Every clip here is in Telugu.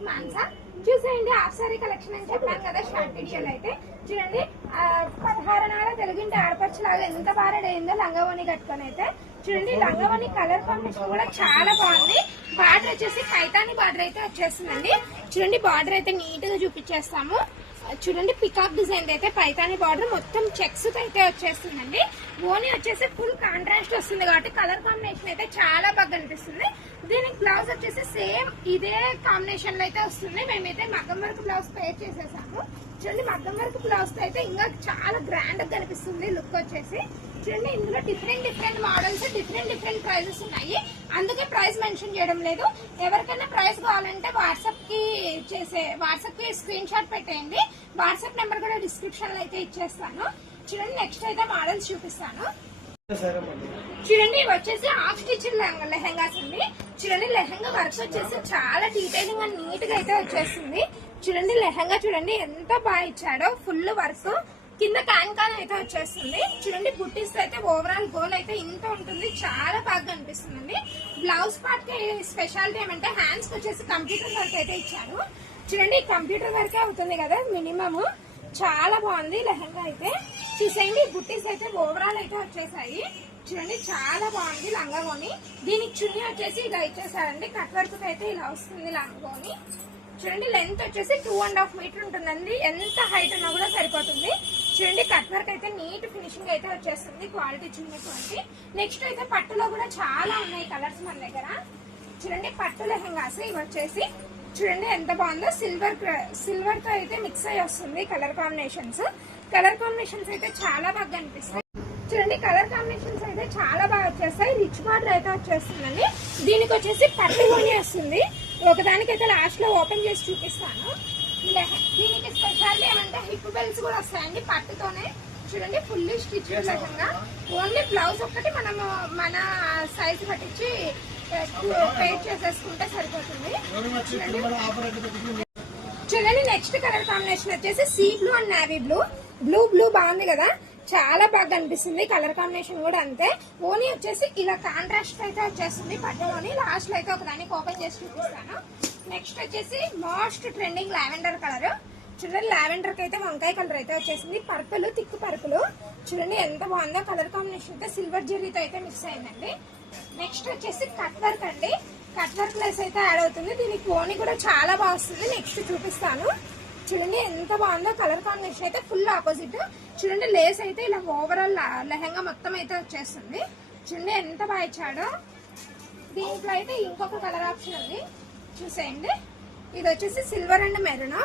విత్ మాన్సా. చూసేయండి హాఫ్ సారీ కలెక్షన్ అని చెప్పాను కదా షార్ట్ వీడియోలో అయితే. చూడండి 16 నాల తెలుగింటి ఆడపడుచులాగా ఎంత బాగా రెడీ అయిందో లంగావోని కట్టుకొని అయితే. చూడండి లంగావోని కలర్ కాంబినేషన్ కూడా చాలా బాగుంది. బార్డర్ వచ్చేసి పైతాని బార్డర్ అయితే వచ్చేస్తుందండి. చూడండి బార్డర్ అయితే నీట్ గా చూపించేస్తాము. చూడండి పికాక్ డిజైన్ అయితే పైతాని బార్డర్ మొత్తం చెక్స్ అయితే వచ్చేస్తుందండి. ఓని వచ్చేసి ఫుల్ కాంట్రాస్ట్ వస్తుంది కాబట్టి కలర్ కాంబినేషన్ అయితే చాలా బాగా అనిపిస్తుంది. దీనికి బ్లౌజ్ వచ్చేసి సేమ్ ఇదే కాంబినేషన్ లో అయితే వస్తుంది. మేమైతే మగ్గం వర్క్ బ్లౌజ్ పేర్ చేసేసాము. చూడండి మగ్గం వర్క్ బ్లౌజ్ తో అయితే ఇంకా చాలా గ్రాండ్ గా కనిపిస్తుంది లుక్ వచ్చేసి. చూడండి ఇందులో డిఫరెంట్ మోడల్స్ డిఫరెంట్ ప్రైజెస్ ఉన్నాయి. అందుకే ప్రైస్ మెన్షన్ చేయడం లేదు. ఎవరికైనా ప్రైస్ కావాలంటే వాట్సాప్ కి స్క్రీన్ షాట్ పెట్టేయండి. వాట్సాప్ నెంబర్ కూడా డిస్క్రిప్షన్ లో అయితే ఇచ్చేస్తాను. చూడండి నెక్స్ట్ అయితే మోడల్స్ చూపిస్తాను. చూడండి ఇవి వచ్చేసి హాఫ్ స్టిచ్ లెహంగాస్ అండి. చూడండి లెహంగా వర్క్ వచ్చేసి చాలా డీటెయిలింగ్ అండ్ నీట్ గా అయితే వచ్చేస్తుంది. చూడండి లెహంగా చూడండి ఎంత బాగా ఇచ్చాడో ఫుల్ వర్క్ కింద కాన్ అయితే వచ్చేస్తుంది. చూడండి బుట్టీస్ అయితే ఓవరాల్ గోల్ అయితే ఇంత ఉంటుంది. చాలా బాగా అనిపిస్తుంది. బ్లౌజ్ పార్ట్ కి స్పెషాలిటీ ఏమంటే హ్యాండ్స్ కి వచ్చేసి కంప్యూటర్ వర్క్ అయితే ఇచ్చారు. చూడండి కంప్యూటర్ వర్కే అవుతుంది కదా మినిమమ్. చాలా బాగుంది లెహంగా అయితే. చూసేయండి బుట్టీస్ అయితే ఓవరాల్ అయితే వచ్చేసాయి. చూడండి చాలా బాగుంది లంగావోని. దీనికి చున్నీ వచ్చేసి ఇలా ఇచ్చేసారండి. కట్ వర్క్ అయితే ఇలా వస్తుంది లంగావోని. చూడండి లెంత్ వచ్చేసి 2.5 మీటర్ ఉంటుందండి. ఎంత హైట్ ఉన్నా కూడా సరిపోతుంది. చూడండి కట్ వర్క్ అయితే నీట్ ఫినిషింగ్ అయితే వచ్చేస్తుంది. క్వాలిటీ చిన్నటువంటి. నెక్స్ట్ అయితే పట్టులో కూడా చాలా ఉన్నాయి కలర్స్ మన దగ్గర. చూడండి పట్టు లెహంగాస్ ఇవి వచ్చేసి చూడండి ఎంత బాగుందో. సిల్వర్ తో అయితే మిక్స్ అయ్యి వస్తుంది కలర్ కాంబినేషన్స్ అయితే చాలా బాగా అనిపిస్తాయి. చూడండి కలర్ కాంబినేషన్స్ అయితే చాలా బాగా వచ్చేస్తాయి. రిచ్ బార్డర్ అయితే వచ్చేస్తుందండి. దీనికి వచ్చేసి పట్టు ఓని వస్తుంది. ఒకదానికైతే లాస్ట్ లో ఓపెన్ చేసి చూపిస్తాను. దీనికి స్పెషాలిటీ ఏమంటే హిప్ బెల్ట్స్ కూడా వస్తాయండి పట్టుతోనే. చూడండి fully stitch lehenga. Only blouse ఒక్కటి మనము మన సైజ్ పట్టించి పేర్ చేసేసుకుంటే సరిపోతుంది. చూడండి నెక్స్ట్ కలర్ కాంబినేషన్ వచ్చేసి sea blue and navy blue బాగుంది కదా. చాలా బాగా అనిపిస్తుంది. కలర్ కాంబినేషన్ కూడా అంతే. ఓనీ వచ్చేసి ఇలా కాంట్రాస్ట్ అయితే వచ్చేస్తుంది పట్టులోని. లాస్ట్ లో అయితే ఒకదానికి ఓపెన్ చేసి చూపిస్తాను. నెక్స్ట్ వచ్చేసి మోస్ట్ ట్రెండింగ్ లావెండర్ కలర్. చూడండి లావెండర్ కి అయితే వంకాయ కలర్ అయితే వచ్చేసింది. Purple thick purple. చూడండి ఎంత బాగుందో. కలర్ కాంబినేషన్ అయితే సిల్వర్ జెర్రీతో అయితే మిక్స్ అయిందండి. నెక్స్ట్ వచ్చేసి కట్ వర్క్ అండి. కట్ వర్క్ లెస్ అయితే యాడ్ అవుతుంది. దీనికి ఓని కూడా చాలా బాగా వస్తుంది. నెక్స్ట్ చూపిస్తాను. చూడండి ఎంత బాగుందో. కలర్ కాంబినేషన్ అయితే ఫుల్ ఆపోజిట్. చూడండి లేస్ అయితే ఇలా ఓవరాల్ లెహంగా మొత్తం అయితే వచ్చేస్తుంది. చూడండి ఎంత బాగా ఇచ్చాడో. దీంట్లో అయితే ఇంకొక కలర్ ఆప్షన్ ఉంది చూసేయండి. ఇది వచ్చేసి సిల్వర్ అండ్ మెరూన్.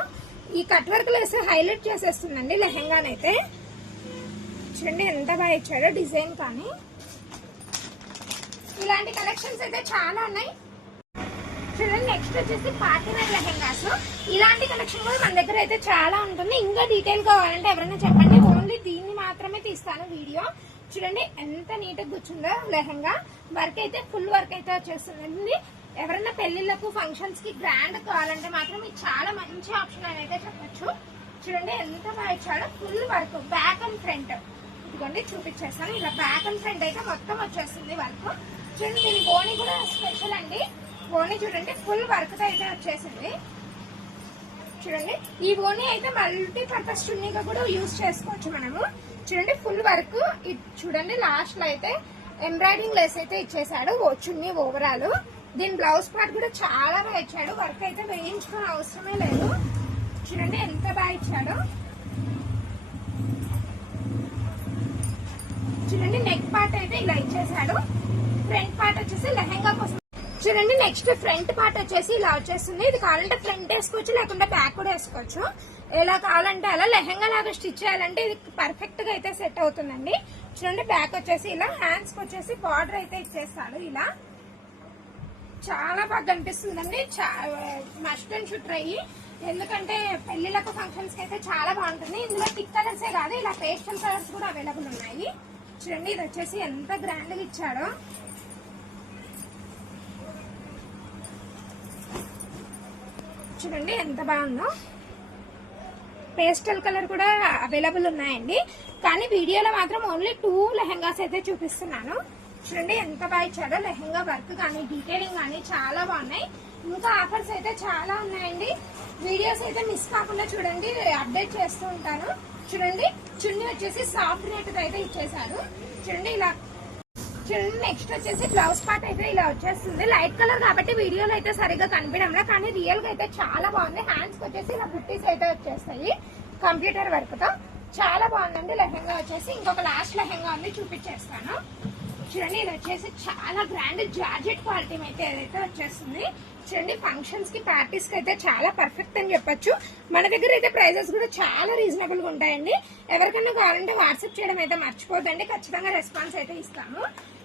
ఈ కట్ వర్క్ లేస్ హైలైట్ చేసేస్తుందండి లెహంగానైతే. చూడండి ఎంత బాగా ఇచ్చాడో డిజైన్ కానీ. ఇలాంటి కలెక్షన్స్ అయితే చాలా ఉన్నాయి. చూడండి నెక్స్ట్ వచ్చేసి పార్టీ వేర్ లెహంగాస్. ఇలాంటి కలెక్షన్ కూడా మన దగ్గర అయితే చాలా ఉంటుంది. ఇంకా డీటెయిల్ కావాలంటే ఎవరైనా చెప్పండి. ఓన్లీ దీన్ని మాత్రమే తీస్తాను వీడియో. చూడండి ఎంత నీట్ గా కూర్చుందో లెహంగా. వర్క్ అయితే ఫుల్ వర్క్ అయితే వచ్చేస్తుంది. ఎవరైనా పెళ్లిళ్లకు ఫంక్షన్స్ కి గ్రాండ్ కావాలంటే మాత్రం ఇది చాలా మంచి ఆప్షన్ అని అయితే చెప్పొచ్చు. చూడండి ఎంత బాగా ఇచ్చాడో. Full work back and front. ఇదిగోండి చూపించేస్తాను. ఇలా బ్యాక్ అండ్ ఫ్రంట్ అయితే మొత్తం వచ్చేస్తుంది వర్క్. చూడండి దీని బోని కూడా స్పెషల్ అండి. బోని చూడండి ఫుల్ వర్క్ తో అయితే వచ్చేసింది. చూడండి ఈ బోని అయితే మల్టీపర్పస్ చున్నీగా కూడా యూజ్ చేసుకోవచ్చు మనము. చూడండి ఫుల్ వర్క్. చూడండి లాస్ట్ లో అయితే ఎంబ్రాయిడింగ్ లెస్ అయితే ఇచ్చేసాడు చున్నీ ఓవరాల్. దీని బ్లౌజ్ పార్ట్ కూడా చాలా బాగా ఇచ్చాడు. వర్క్ అయితే వేయించుకునే అవసరమే లేదు. చూడండి ఎంత బాగా ఇచ్చాడు. చూడండి నెక్ పార్ట్ అయితే ఇలా ఇచ్చేసాడు. ఫ్రంట్ పార్ట్ వచ్చేసి లెహంగా కోసం. చూడండి నెక్స్ట్ ఫ్రంట్ పార్ట్ వచ్చేసి ఇలా వచ్చేస్తుంది. ఇది కావాలంటే ఫ్రంట్ వేసుకోవచ్చు, లేకుంటే బ్యాక్ కూడా వేసుకోవచ్చు. ఎలా కావాలంటే అలా. లెహంగా లాగా స్టిచ్ చేయాలంటే ఇది పర్ఫెక్ట్ గా అయితే సెట్ అవుతుందండి. చూడండి బ్యాక్ వచ్చేసి ఇలా. హ్యాండ్స్ కి వచ్చేసి బార్డర్ అయితే ఇచ్చేస్తాడు ఇలా. చాలా బాగా అనిపిస్తుందండి. Must and should try. ఎందుకంటే పెళ్లిళ్ళకు ఫంక్షన్స్ కి అయితే చాలా బాగుంటుంది. ఇందులో థిక్ కలర్సే కాదు ఇలా పేస్టల్ కలర్స్ కూడా అవైలబుల్ ఉన్నాయి. చూడండి ఇది వచ్చేసి ఎంత గ్రాండ్ గా ఇచ్చాడో. చూడండి ఎంత బాగుందో. పేస్టల్ కలర్ కూడా అవైలబుల్ ఉన్నాయండి. కానీ వీడియోలో మాత్రం ఓన్లీ 2 లెహంగాస్ అయితే చూపిస్తున్నాను. చూడండి ఎంత బాగా ఇచ్చాడో. లెహంగా వర్క్ కానీ డీటెయిలింగ్ కానీ చాలా బాగున్నాయి. ఇంకా ఆఫర్స్ అయితే చాలా ఉన్నాయండి. వీడియోస్ అయితే మిస్ కాకుండా చూడండి, అప్డేట్ చేస్తూ ఉంటాను. చూడండి చున్నీ వచ్చేసి సాఫ్ట్ నెట్ అయితే ఇచ్చేసారు. చూడండి ఇలా చూడండి. నెక్స్ట్ వచ్చేసి బ్లౌజ్ పార్ట్ అయితే ఇలా వచ్చేస్తుంది. లైట్ కలర్ కాబట్టి వీడియోలో అయితే సరిగ్గా కనిపించడంలో, కానీ రియల్ గా అయితే చాలా బాగుంది. హ్యాండ్స్ వచ్చేసి ఇలా బుట్టీస్ అయితే వచ్చేస్తాయి కంప్యూటర్ వర్క్ తో. చాలా బాగుందండి. లెహెంగా వచ్చేసి ఇంకొక లాస్ట్ లెహెంగా ఉంది, చూపించేస్తాను. చూడండి ఇది వచ్చేసి చాలా గ్రాండ్ జార్జెట్ క్వాలిటీ అయితే ఏదైతే వచ్చేస్తుంది. చూడండి ఫంక్షన్స్ కి పార్టీస్ కి అయితే చాలా పర్ఫెక్ట్ అని చెప్పొచ్చు. మన దగ్గర అయితే ప్రైజెస్ కూడా చాలా రీజనబుల్ గా ఉంటాయండి. ఎవరికైనా కావాలంటే వాట్సాప్ చేయడం అయితే మర్చిపోదండి, ఖచ్చితంగా రెస్పాన్స్ అయితే ఇస్తాము.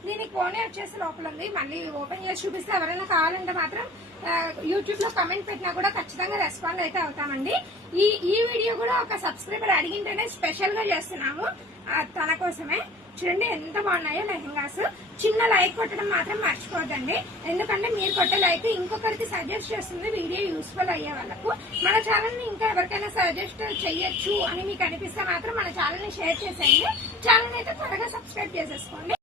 దీనికి కోనే వచ్చేసి లోపల ఉంది, మళ్ళీ ఓపెన్ చేసి చూపిస్తే ఎవరైనా కావాలంటే మాత్రం యూట్యూబ్ లో కమెంట్ పెట్టినా కూడా ఖచ్చితంగా రెస్పాండ్ అయితే అవుతామండి. ఈ వీడియో కూడా ఒక సబ్స్క్రైబర్ అడిగింటేనే స్పెషల్ గా చేస్తున్నాము తన కోసమే. చూడండి ఎంత బాగున్నాయో లెహెంగాస్. చిన్న లైక్ కొట్టడం మాత్రం మర్చిపోద్దండి, ఎందుకంటే మీరు కొట్టే లైక్ ఇంకొకరికి సజెస్ట్ చేస్తుంది వీడియో యూస్ఫుల్ అయ్యే వాళ్ళకు. మన ఛానల్ ని ఇంకా ఎవరికైనా సజెస్ట్ చేయొచ్చు అని మీకు అనిపిస్తే మాత్రం మన ఛానల్ ని షేర్ చేసేయండి. ఛానల్ అయితే త్వరగా సబ్స్క్రైబ్ చేసేసుకోండి.